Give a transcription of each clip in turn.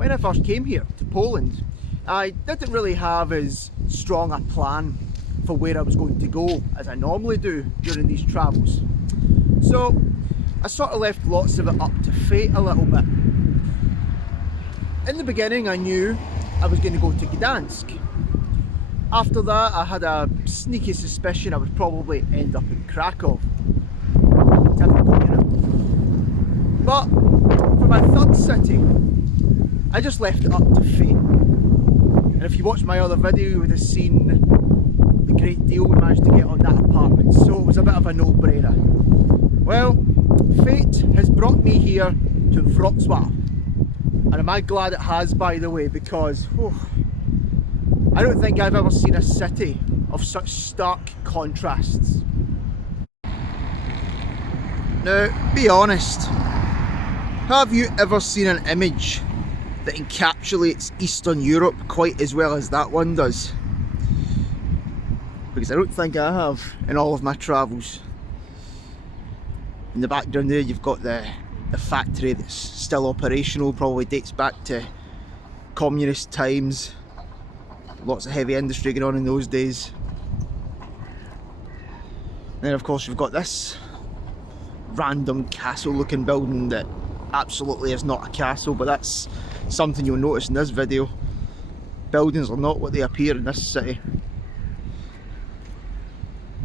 When I first came here to Poland, I didn't really have as strong a plan for where I was going to go as I normally do during these travels. So I sort of left lots of it up to fate a little bit. In the beginning I knew I was going to go to Gdansk. After that I had a sneaky suspicion I would probably end up in Krakow. Typical, you know. But for my third city, I just left it up to fate. And if you watched my other video, you would have seen the great deal we managed to get on that apartment, so it was a bit of a no-brainer. Well, fate has brought me here to Wroclaw. And am I glad it has, by the way, because I don't think I've ever seen a city of such stark contrasts. Now, be honest, have you ever seen an image that encapsulates Eastern Europe quite as well as that one does? Because I don't think I have in all of my travels. In the background there you've got the factory that's still operational, probably dates back to communist times. Lots of heavy industry going on in those days. Then of course you've got this random castle looking building that absolutely is not a castle, but that's something you'll notice in this video. Buildings are not what they appear in this city.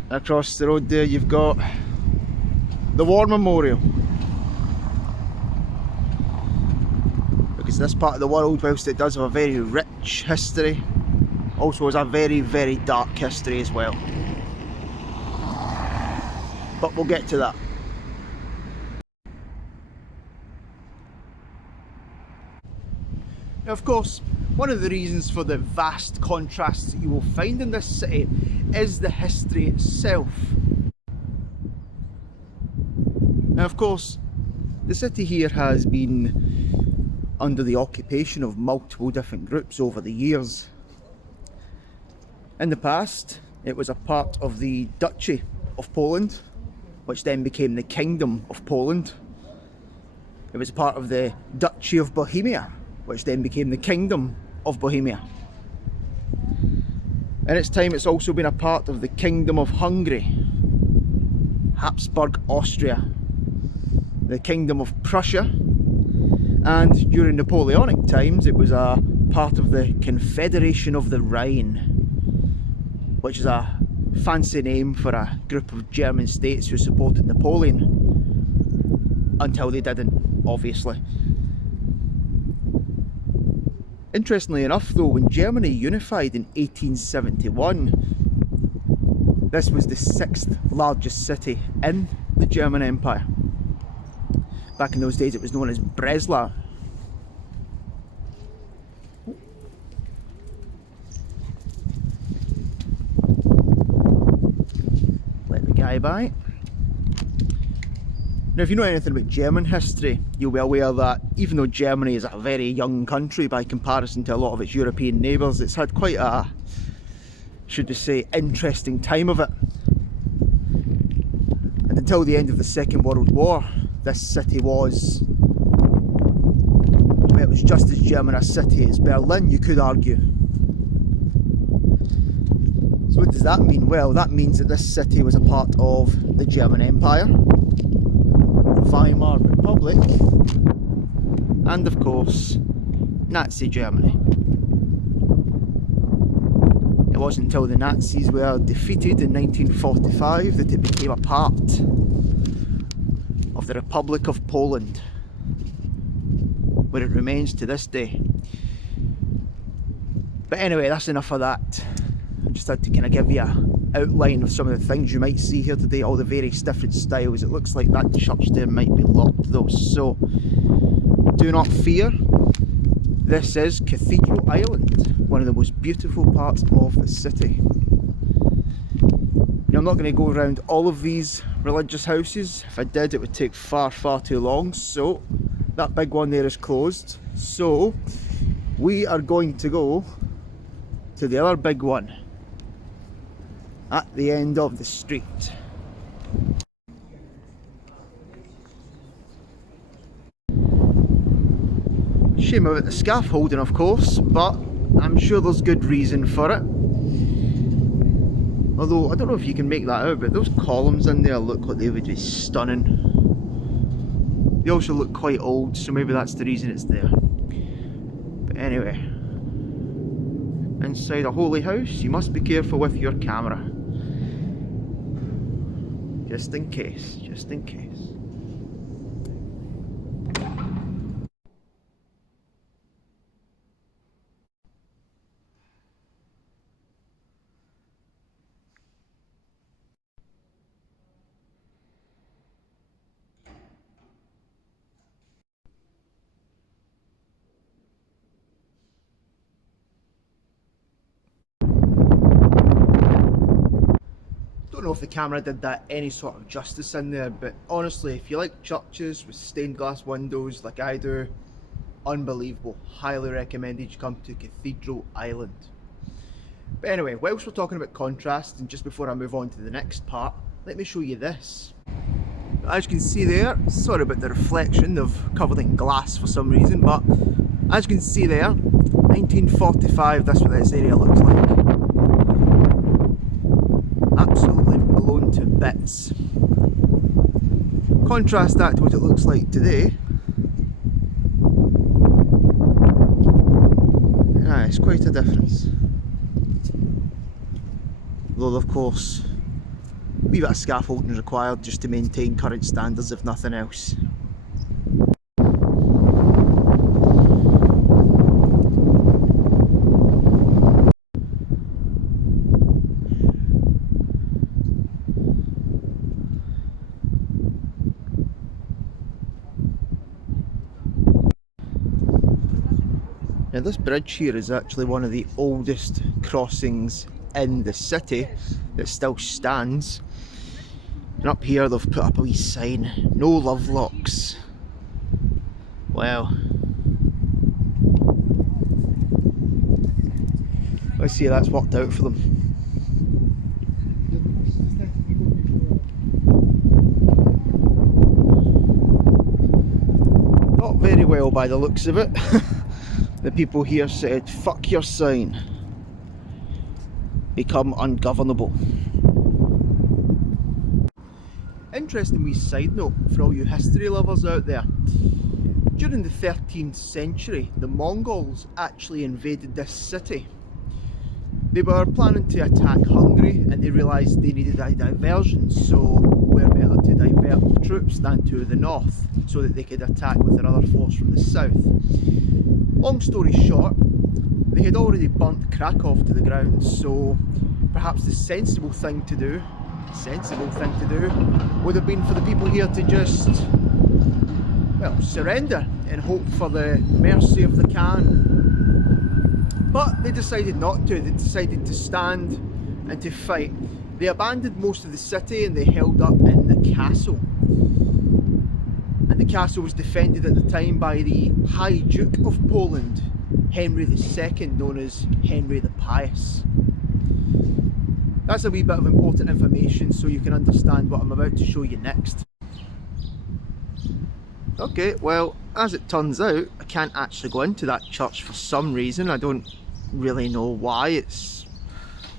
Across the road there you've got the War Memorial. Because this part of the world, whilst it does have a very rich history, also has a very, very dark history as well. But we'll get to that. Now, of course, one of the reasons for the vast contrasts that you will find in this city is the history itself. Now, of course, the city here has been under the occupation of multiple different groups over the years. In the past, it was a part of the Duchy of Poland, which then became the Kingdom of Poland. It was a part of the Duchy of Bohemia, which then became the Kingdom of Bohemia. In its time, it's also been a part of the Kingdom of Hungary, Habsburg Austria, the Kingdom of Prussia, and during Napoleonic times it was a part of the Confederation of the Rhine, which is a fancy name for a group of German states who supported Napoleon, until they didn't, obviously. Interestingly enough though, when Germany unified in 1871, this was the 6th largest city in the German Empire. Back in those days it was known as Breslau. Let the guy by. Now, if you know anything about German history, you'll be aware that even though Germany is a very young country by comparison to a lot of its European neighbours, it's had quite a, should we say, interesting time of it. And until the end of the Second World War, this city was, well, it was just as German a city as Berlin, you could argue. So what does that mean? Well, that means that this city was a part of the German Empire, the Weimar Republic, and of course, Nazi Germany. It wasn't until the Nazis were defeated in 1945 that it became a part of the Republic of Poland, where it remains to this day. But anyway, that's enough of that. I just had to kind of give you an outline of some of the things you might see here today, all the various different styles. It looks like that church there might be locked though, so do not fear. This is Cathedral Island, one of the most beautiful parts of the city. Now, I'm not going to go around all of these religious houses. If I did, it would take far, far too long. So that big one there is closed. So we are going to go to the other big one at the end of the street. As Shame about the scaffolding, of course, but I'm sure there's good reason for it. Although, I don't know if you can make that out, but those columns in there look like they would be stunning. They also look quite old, so maybe that's the reason it's there. But anyway, inside a holy house, you must be careful with your camera. Just in case, just in case. Don't know if the camera did that any sort of justice in there, but honestly, if you like churches with stained glass windows like I do, unbelievable. Highly recommended you come to Cathedral Island. But anyway, whilst we're talking about contrast, and just before I move on to the next part, let me show you this. As you can see there, sorry about the reflection, they've covered it in glass for some reason, but as you can see there, 1945, that's what this area looks like. Absolutely blown to bits. Contrast that to what it looks like today. It's quite a difference. Though of course, a wee bit of scaffolding is required just to maintain current standards if nothing else. Now this bridge here is actually one of the oldest crossings in the city that still stands. And up here they've put up a wee sign, no love locks. Wow. Let's see how that's worked out for them. Not very well by the looks of it. The people here said, fuck your sign. Become ungovernable. Interesting wee side note for all you history lovers out there. During the 13th century, the Mongols actually invaded this city. They were planning to attack Hungary and they realised they needed a diversion, so where better to divert the troops than to the north so that they could attack with their other force from the south. Long story short, they had already burnt Krakow to the ground, so perhaps the sensible thing to do would have been for the people here to just, well, surrender and hope for the mercy of the Khan. But they decided not to. They decided to stand and to fight. They abandoned most of the city and they held up in the castle. And the castle was defended at the time by the High Duke of Poland, Henry II, known as Henry the Pious. That's a wee bit of important information so you can understand what I'm about to show you next. Okay, well, as it turns out, I can't actually go into that church for some reason. I don't really know why. It's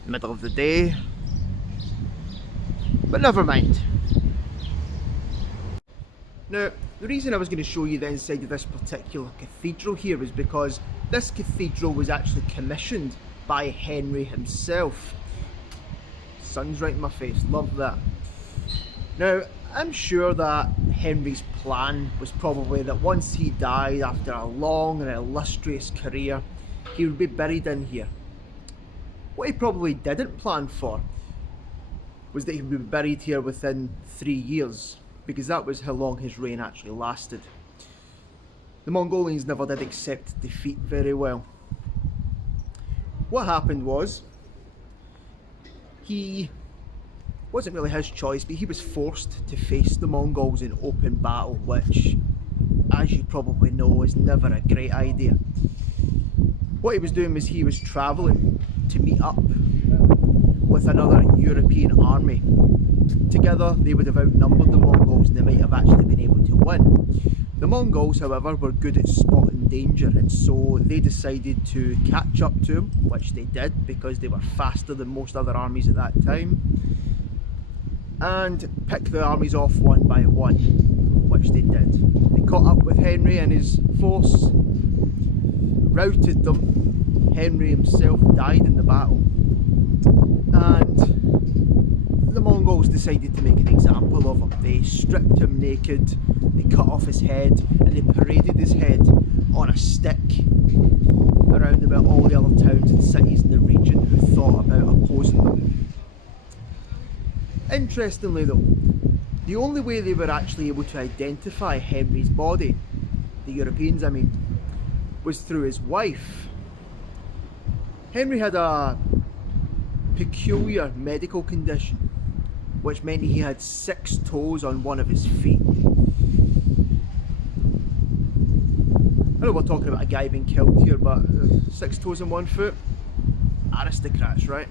the middle of the day. But never mind. Now, the reason I was going to show you the inside of this particular cathedral here is because this cathedral was actually commissioned by Henry himself. Sun's right in my face, love that. Now, I'm sure that Henry's plan was probably that once he died after a long and illustrious career, he would be buried in here. What he probably didn't plan for was that he would be buried here within 3 years, because that was how long his reign actually lasted. The Mongolians never did accept defeat very well. What happened was, he wasn't really his choice, but he was forced to face the Mongols in open battle, which, as you probably know, is never a great idea. What he was doing was he was travelling to meet up with another European army. Together they would have outnumbered the Mongols and they might have actually been able to win. The Mongols, however, were good at spotting in danger, and so they decided to catch up to him, which they did because they were faster than most other armies at that time, and pick the armies off one by one, which they did. They caught up with Henry and his force, routed them. Henry himself died in the battle, and the Mongols decided to make an example of him. They stripped him naked, they cut off his head, and they paraded his head on a stick around about all the other towns and cities in the region who thought about opposing them. Interestingly though, the only way they were actually able to identify Henry's body, the Europeans I mean, was through his wife. Henry had a peculiar medical condition, which meant he had 6 toes on one of his feet. I know we're talking about a guy being killed here, but 6 toes on 1 foot? Aristocrats, right?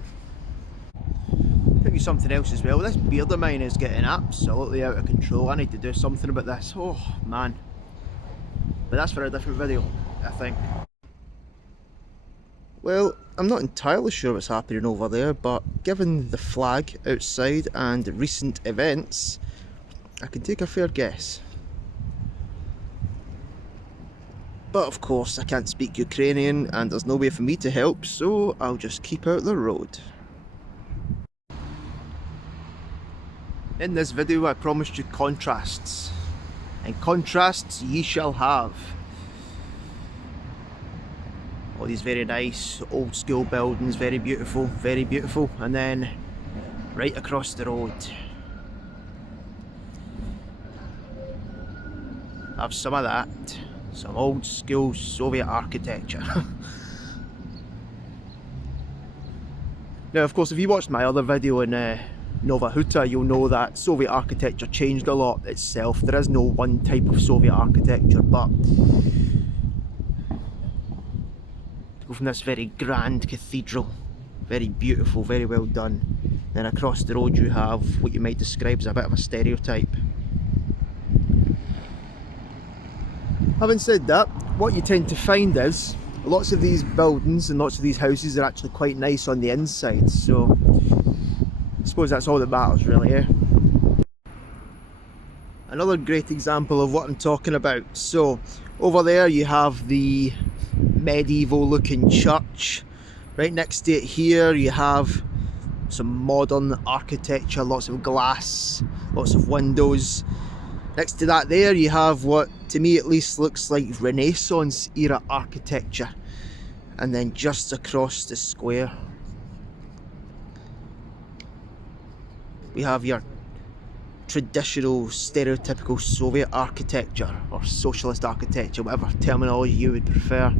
I'll tell you something else as well. This beard of mine is getting absolutely out of control. I need to do something about this. Oh man. But that's for a different video, I think. Well, I'm not entirely sure what's happening over there, but given the flag outside and recent events, I can take a fair guess. But of course I can't speak Ukrainian and there's no way for me to help, so I'll just keep out the road. In this video I promised you contrasts, and contrasts ye shall have. All these very nice old school buildings, very beautiful, and then right across the road have some of that, some old school Soviet architecture. Now of course if you watched my other video in Nova Huta, you'll know that Soviet architecture changed a lot itself. There is no one type of Soviet architecture, but go from this very grand cathedral, very beautiful, very well done, then across the road you have what you might describe as a bit of a stereotype. Having said that, what you tend to find is lots of these buildings and lots of these houses are actually quite nice on the inside, so I suppose that's all that matters really, eh? Another great example of what I'm talking about. So over there you have the medieval looking church. Right next to it here you have some modern architecture, lots of glass, lots of windows. Next to that there you have what to me at least looks like Renaissance era architecture, and then just across the square we have your traditional stereotypical Soviet architecture or socialist architecture, whatever terminology you would prefer.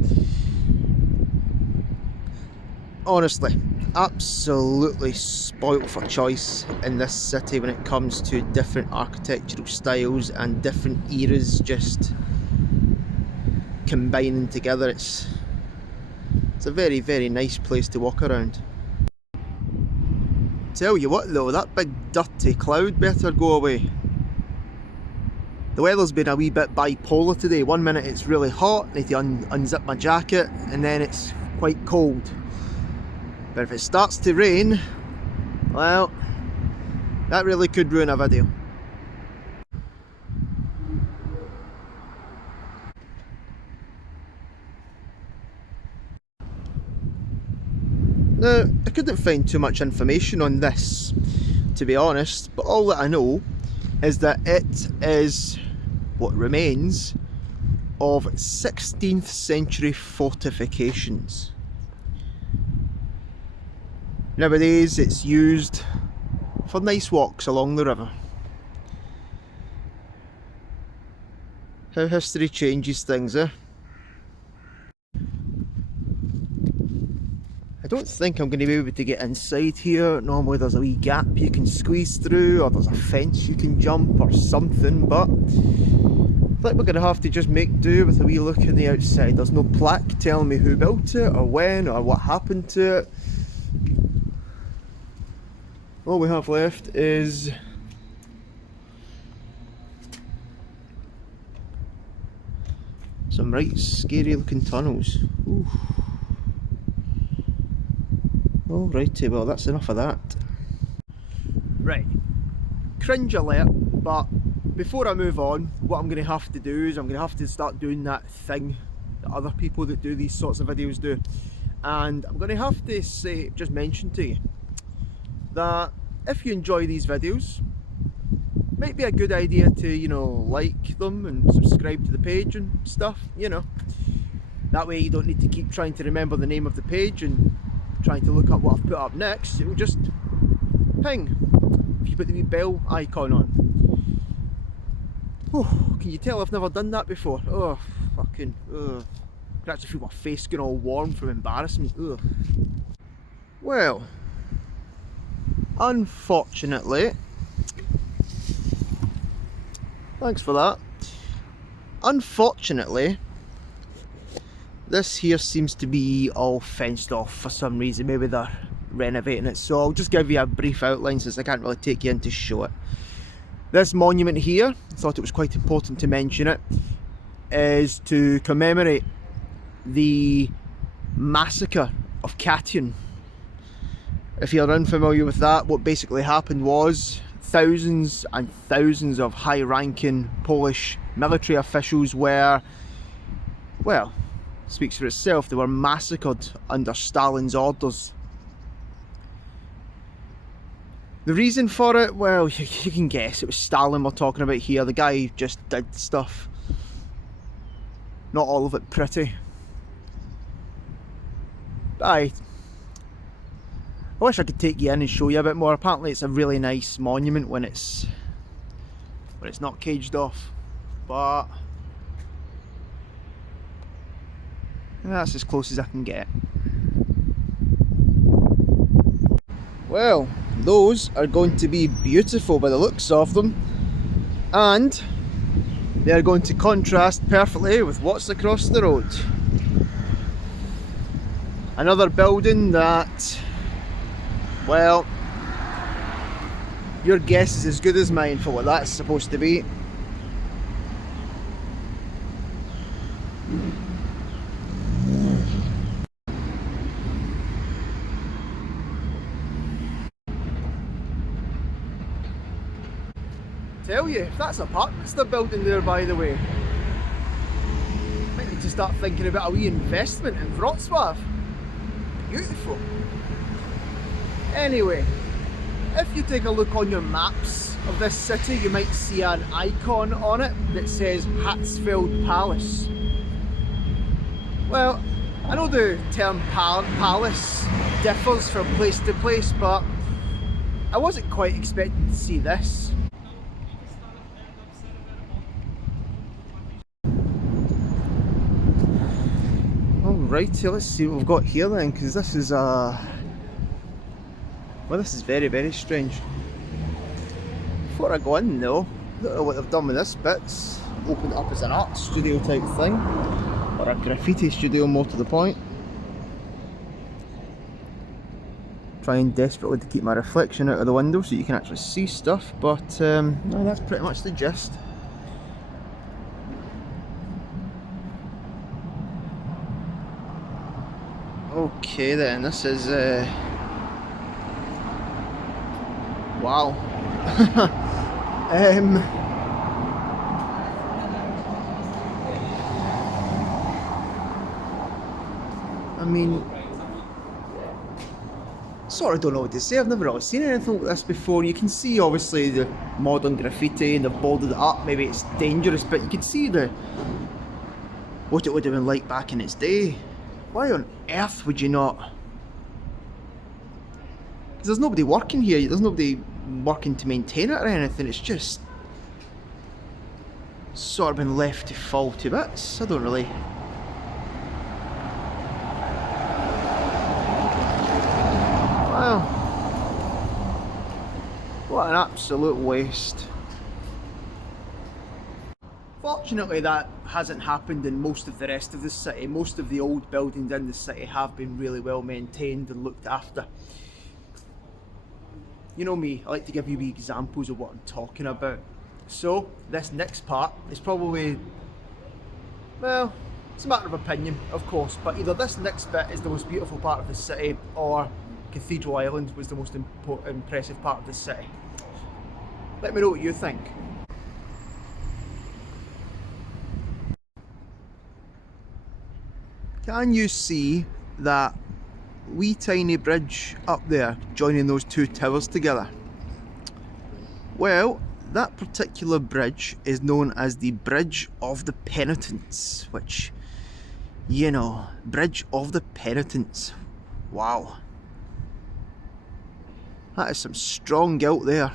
Honestly, absolutely spoilt for choice in this city when it comes to different architectural styles and different eras just combining together. It's a very, very nice place to walk around. Tell you what though, that big dirty cloud better go away. The weather's been a wee bit bipolar today. One minute it's really hot, I need to unzip my jacket, and then it's quite cold. But if it starts to rain, well, that really could ruin a video. Now, I couldn't find too much information on this, to be honest, but all that I know is that it is what remains of 16th century fortifications. Nowadays it's used for nice walks along the river. How history changes things, eh? I don't think I'm going to be able to get inside here. Normally there's a wee gap you can squeeze through, or there's a fence you can jump or something, but I think we're going to have to just make do with a wee look on the outside. There's no plaque telling me who built it or when or what happened to it. All we have left is Some right scary looking tunnels. Ooh. Alrighty, well that's enough of that. Right, cringe alert, but before I move on, what I'm going to have to do is I'm going to have to start doing that thing that other people that do these sorts of videos do. And I'm going to have to say, just mention to you, that if you enjoy these videos, it might be a good idea to, you know, like them and subscribe to the page and stuff, you know. That way you don't need to keep trying to remember the name of the page and trying to look up what I've put up next. It will just ping if you put the wee bell icon on. Oh, can you tell I've never done that before? Oh, fucking, ugh. I can actually feel my face getting all warm from embarrassment. Ugh. Well, unfortunately, thanks for that. Unfortunately, this here seems to be all fenced off for some reason. Maybe they're renovating it, so I'll just give you a brief outline since I can't really take you in to show it. This monument here, I thought it was quite important to mention it, is to commemorate the Massacre of Cation. If you're unfamiliar with that, what basically happened was thousands and thousands of high-ranking Polish military officials were, well, speaks for itself, they were massacred under Stalin's orders. The reason for it, well, you can guess. It was Stalin we're talking about here. The guy just did stuff. Not all of it pretty. I wish I could take you in and show you a bit more. Apparently it's a really nice monument when it's not caged off. But that's as close as I can get. Well, those are going to be beautiful by the looks of them, and they are going to contrast perfectly with what's across the road. Another building that, well, your guess is as good as mine for what that's supposed to be. Tell you, if that's apartments they're building there, by the way, might need to start thinking about a wee investment in Wroclaw. Beautiful. Anyway, if you take a look on your maps of this city, you might see an icon on it that says Hatzfeld Palace. Well, I know the term palace differs from place to place, but I wasn't quite expecting to see this. Alrighty, let's see what we've got here then, because this is well, this is very, very strange. Before I go in though, I don't know what they've done with this bit. It's opened up as an art studio type thing, or a graffiti studio more to the point. Trying desperately to keep my reflection out of the window so you can actually see stuff, but no, that's pretty much the gist. Okay then, this is wow. I mean, sort of don't know what to say. I've never really seen anything like this before. You can see obviously the modern graffiti and they've bolded it up. Maybe it's dangerous, but you can see what it would have been like back in its day. Why on earth would you not? Because there's nobody working here. There's nobody working to maintain it or anything. It's just sort of been left to fall to bits. I don't really. Wow. What an absolute waste. Fortunately that hasn't happened in most of the rest of the city. Most of the old buildings in the city have been really well maintained and looked after. You know me, I like to give you examples of what I'm talking about. So this next part is probably Well, it's a matter of opinion, of course, but either this next bit is the most beautiful part of the city, or Cathedral Island was the most impressive part of the city. Let me know what you think. Can you see that wee tiny bridge up there joining those two towers together? Well, that particular bridge is known as the Bridge of the Penitence, which, you know, Bridge of the Penitence. Wow. That is some strong guilt there.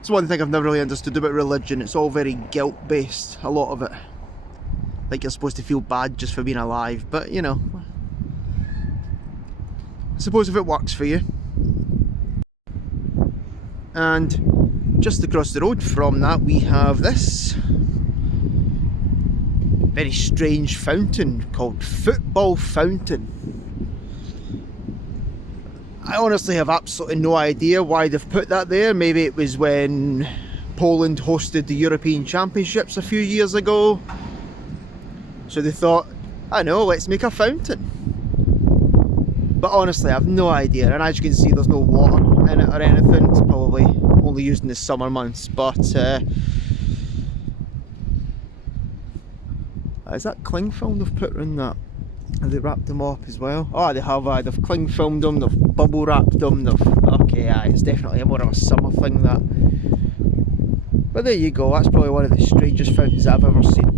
It's one thing I've never really understood about religion. It's all very guilt based, a lot of it. Like you're supposed to feel bad just for being alive, but you know, I suppose if it works for you. And just across the road from that we have this very strange fountain called Football Fountain. I honestly have absolutely no idea why they've put that there. Maybe it was when Poland hosted the European Championships a few years ago. So they thought, I know, let's make a fountain. But honestly, I have no idea. And as you can see, there's no water in it or anything. It's probably only used in the summer months. But is that cling film they've put around that? Have they wrapped them up as well? Oh, they have. They've cling filmed them. They've bubble wrapped them. Okay, it's definitely more of a summer thing, that. But there you go. That's probably one of the strangest fountains I've ever seen.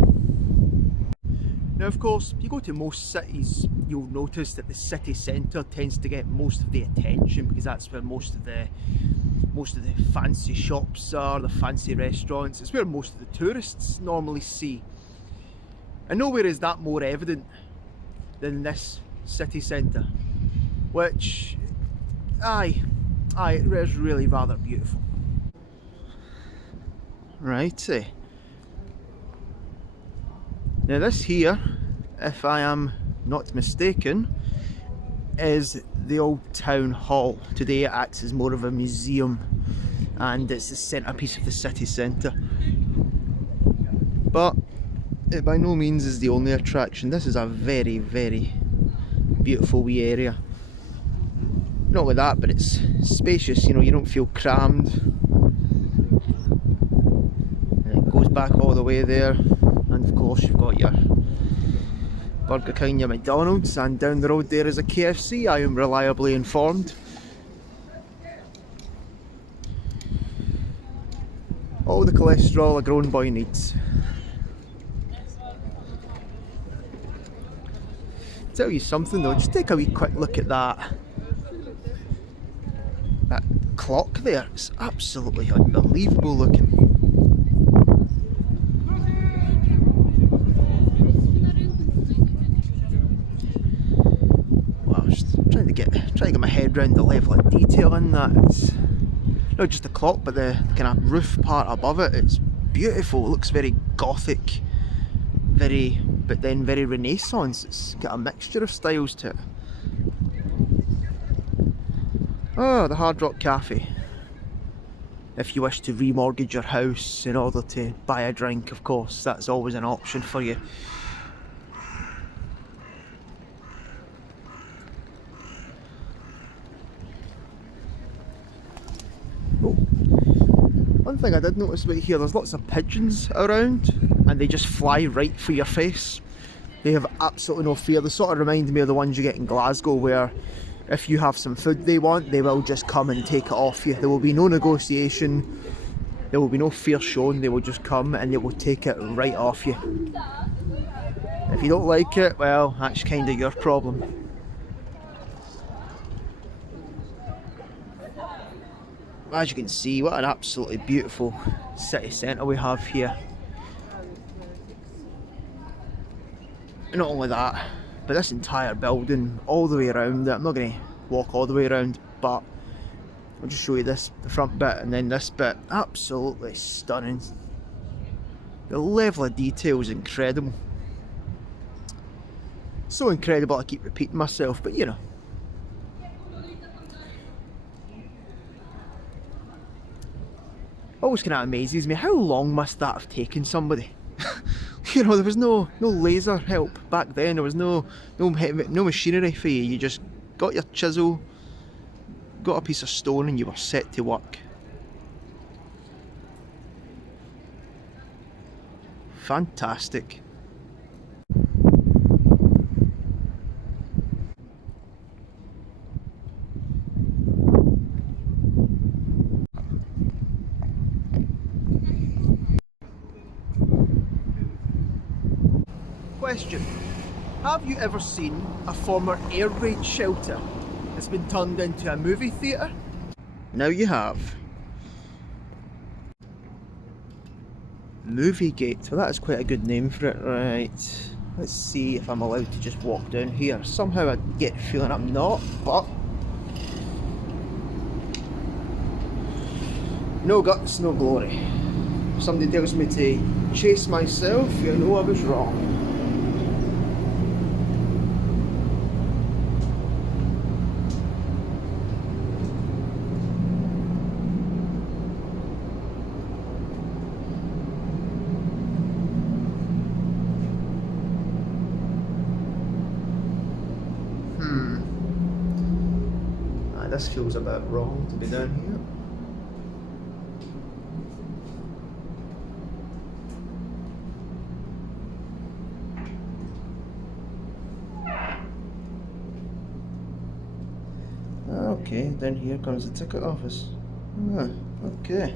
Now, of course, if you go to most cities, you'll notice that the city centre tends to get most of the attention, because that's where most of the fancy shops are, the fancy restaurants. It's where most of the tourists normally see. And nowhere is that more evident than this city centre, which, it is really rather beautiful. Righty. Now this here, if I am not mistaken, is the old town hall. Today it acts as more of a museum, and it's the centrepiece of the city centre. But it by no means is the only attraction. This is a very, very beautiful wee area. Not only that, but it's spacious, you know, you don't feel crammed. And it goes back all the way there. And of course you've got your Burger King, your McDonald's, and down the road there is a KFC, I am reliably informed. All the cholesterol a grown boy needs. Tell you something though, just take a wee quick look at that clock there. It's absolutely unbelievable looking. Wow, just trying to get my head around the level of detail in that. It's not just the clock, but the kind of roof part above it. It's beautiful. It looks very gothic, but then very Renaissance. It's got a mixture of styles to it. Oh, the Hard Rock Cafe. If you wish to remortgage your house in order to buy a drink, of course, that's always an option for you. Oh, one thing I did notice about here, there's lots of pigeons around, and they just fly right for your face. They have absolutely no fear. They sort of remind me of the ones you get in Glasgow, where if you have some food they want, they will just come and take it off you. There will be no negotiation, there will be no fear shown. They will just come and they will take it right off you. If you don't like it, well, that's kind of your problem. As you can see, what an absolutely beautiful city centre we have here. And not only that, but this entire building, all the way around it, I'm not going to walk all the way around, but I'll just show you the front bit and then this bit. Absolutely stunning. The level of detail is incredible. So incredible I keep repeating myself, but you know. always kind of amazes me, how long must that have taken somebody? You know, there was no laser help back then. There was no machinery for you. You just got your chisel, got a piece of stone, and you were set to work. Fantastic. Question: have you ever seen a former air raid shelter that's been turned into a movie theatre? Now you have. Movie Gate, well that is quite a good name for it. Right, let's see if I'm allowed to just walk down here. Somehow I get the feeling I'm not, but no guts, no glory. If somebody tells me to chase myself, you know I was wrong. This feels a bit wrong to be down here. Okay, then here comes the ticket office. Ah, okay.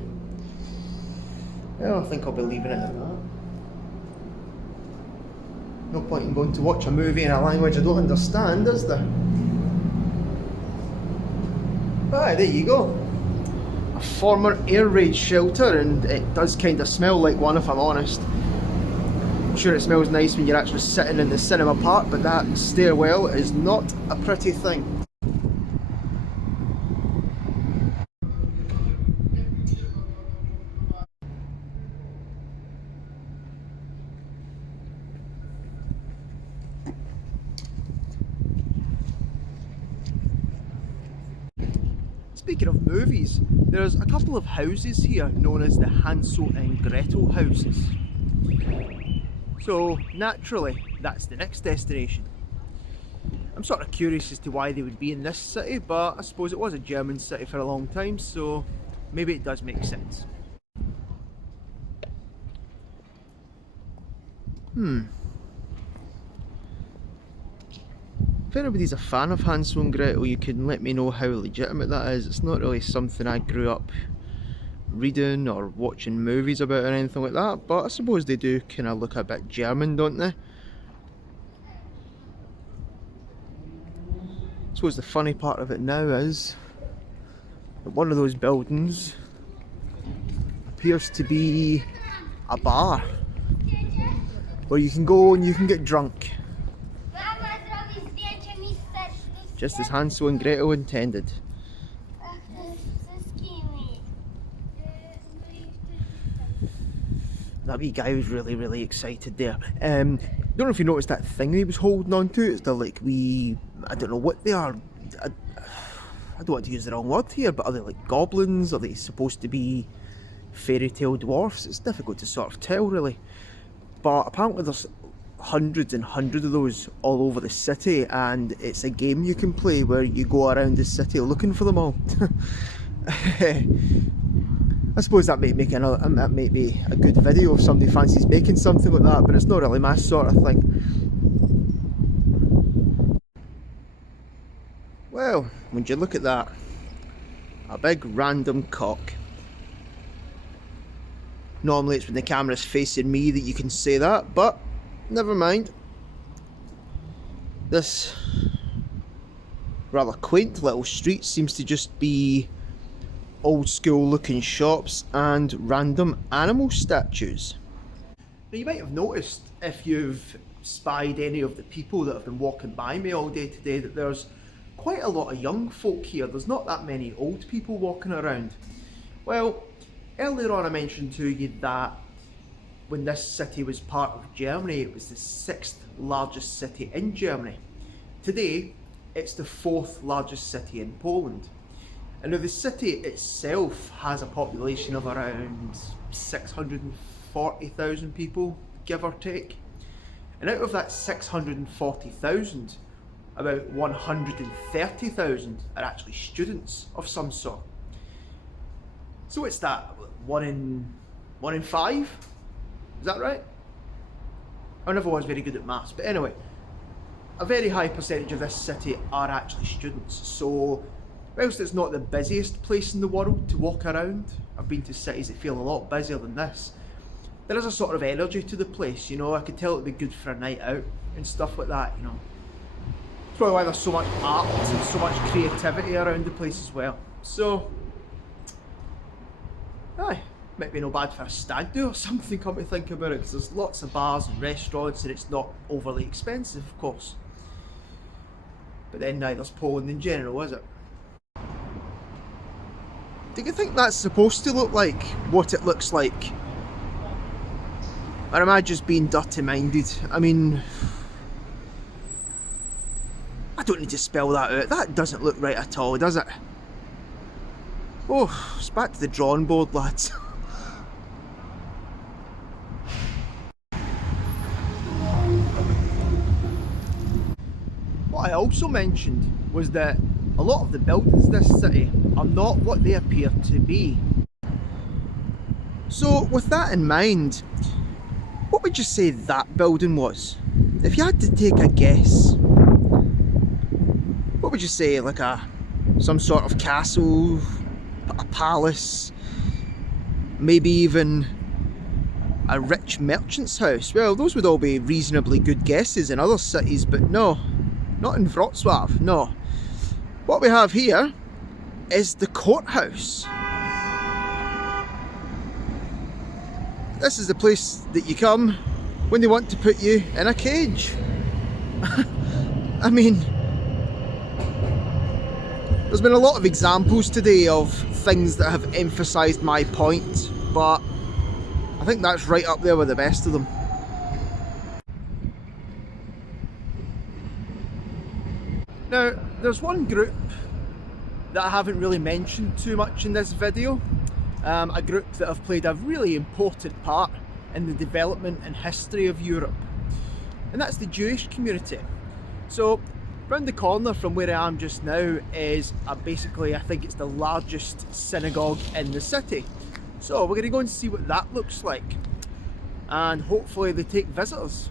Well, I think I'll be leaving it at that. No point in going to watch a movie in a language I don't understand, is there? Aye, there you go. A former air raid shelter, and it does kind of smell like one, if I'm honest. I'm sure it smells nice when you're actually sitting in the cinema park, but that stairwell is not a pretty thing. Speaking of movies, there's a couple of houses here known as the Hanso and Gretel houses. So naturally, that's the next destination. I'm sort of curious as to why they would be in this city, but I suppose it was a German city for a long time, so maybe it does make sense. If anybody's a fan of Hanso and Gretel, you can let me know how legitimate that is. It's not really something I grew up reading or watching movies about or anything like that, but I suppose they do kind of look a bit German, don't they? I suppose the funny part of it now is that one of those buildings appears to be a bar where you can go and you can get drunk. Just as Hanso and Gretel intended. That wee guy was really excited there. Don't know if you noticed that thing he was holding on to. It's the like wee, I don't know what they are. I don't want to use the wrong word here, but are they like goblins? Are they supposed to be fairy tale dwarfs? It's difficult to sort of tell really. But apparently there's hundreds and hundreds of those all over the city, and it's a game you can play where you go around the city looking for them all. I suppose that might that might be a good video if somebody fancies making something like that, but it's not really my sort of thing. Well, would you look at that? A big random cock. Normally it's when the camera's facing me that you can say that, but never mind. This rather quaint little street seems to just be old school looking shops and random animal statues. Now you might have noticed, if you've spied any of the people that have been walking by me all day today, that there's quite a lot of young folk here. There's not that many old people walking around. Well, earlier on I mentioned to you that when this city was part of Germany, it was the 6th largest city in Germany. Today, it's the 4th largest city in Poland. And now the city itself has a population of around 640,000 people, give or take. And out of that 640,000, about 130,000 are actually students of some sort. So it's that one in five? Is that right? I never was very good at maths, but anyway, a very high percentage of this city are actually students. So whilst it's not the busiest place in the world to walk around, I've been to cities that feel a lot busier than this, there is a sort of energy to the place, you know. I could tell it'd be good for a night out and stuff like that, you know. It's probably why there's so much art and so much creativity around the place as well. So, aye, might be no bad for a stag do or something, come to think about it, because there's lots of bars and restaurants and it's not overly expensive, of course. But then neither's Poland in general, is it? Do you think that's supposed to look like what it looks like? Or am I just being dirty-minded? I mean, I don't need to spell that out. That doesn't look right at all, does it? Oh, it's back to the drawing board, lads. What I also mentioned was that a lot of the buildings in this city are not what they appear to be. So with that in mind, what would you say that building was? If you had to take a guess, what would you say? Like some sort of castle, a palace, maybe even a rich merchant's house? Well, those would all be reasonably good guesses in other cities, but no, not in Wroclaw, no. What we have here is the Courthouse. This is the place that you come when they want to put you in a cage. I mean, there's been a lot of examples today of things that have emphasised my point, but I think that's right up there with the best of them. Now, there's one group that I haven't really mentioned too much in this video, a group that have played a really important part in the development and history of Europe, and that's the Jewish community. So, round the corner from where I am just now is basically, I think it's the largest synagogue in the city. So we're going to go and see what that looks like, and hopefully they take visitors.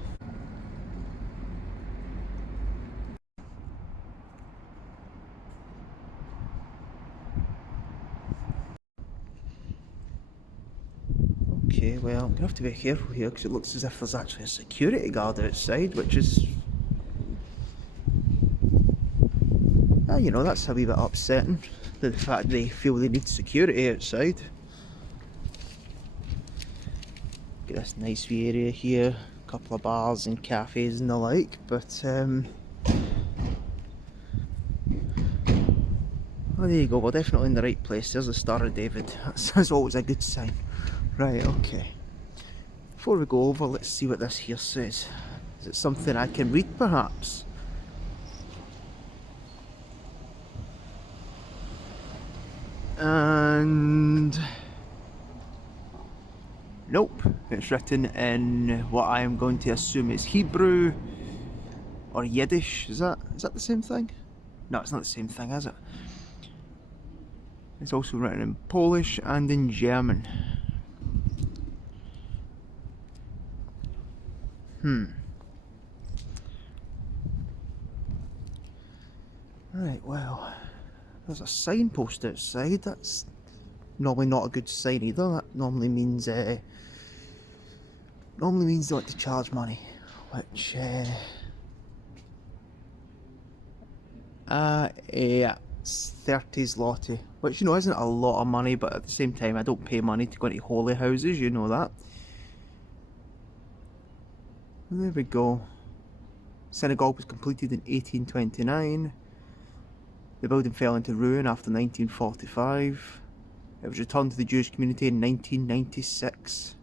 Okay, well, I'm going to have to be careful here because it looks as if there's actually a security guard outside, which is... you know, that's a wee bit upsetting, the fact they feel they need security outside. Got this nice wee area here, a couple of bars and cafes and the like, but oh, there you go, we're definitely in the right place. There's the Star of David, that's always a good sign. Right, okay. Before we go over, let's see what this here says. Is it something I can read, perhaps? And nope, it's written in what I am going to assume is Hebrew or Yiddish. Is that the same thing? No, it's not the same thing, is it? It's also written in Polish and in German. Right, well, there's a signpost outside. That's normally not a good sign either. That normally means they want to charge money, which yeah, it's 30 zloty, which, you know, isn't a lot of money, but at the same time I don't pay money to go into holy houses, you know that. And there we go. Synagogue was completed in 1829. The building fell into ruin after 1945. It was returned to the Jewish community in 1996.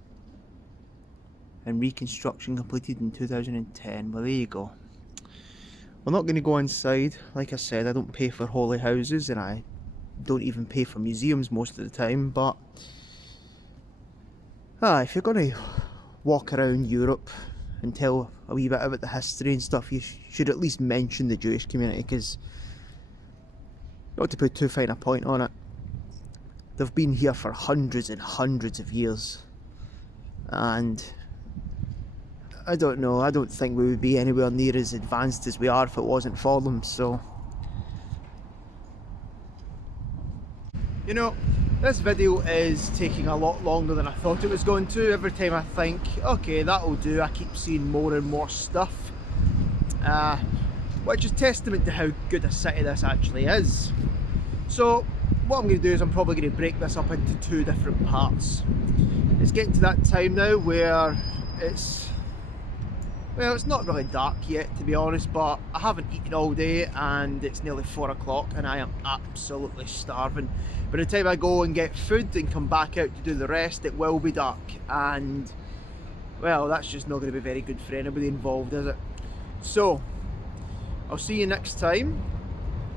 And reconstruction completed in 2010. Well, there you go. We're not going to go inside. Like I said, I don't pay for holy houses, and I don't even pay for museums most of the time, but if you're going to walk around Europe and tell a wee bit about the history and stuff, you should at least mention the Jewish community, because, not to put too fine a point on it, they've been here for hundreds and hundreds of years, and I don't know, I don't think we would be anywhere near as advanced as we are if it wasn't for them. So, you know, this video is taking a lot longer than I thought it was going to. Every time I think, okay, that'll do, I keep seeing more and more stuff, which is testament to how good a city this actually is. So what I'm going to do is I'm probably going to break this up into two different parts. It's getting to that time now where it's not really dark yet, to be honest, but I haven't eaten all day and it's nearly 4 o'clock and I am absolutely starving. By the time I go and get food and come back out to do the rest, it will be dark, and well, that's just not going to be very good for anybody involved, is it? So I'll see you next time.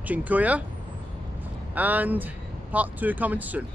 Dziękuję, and part 2 coming soon.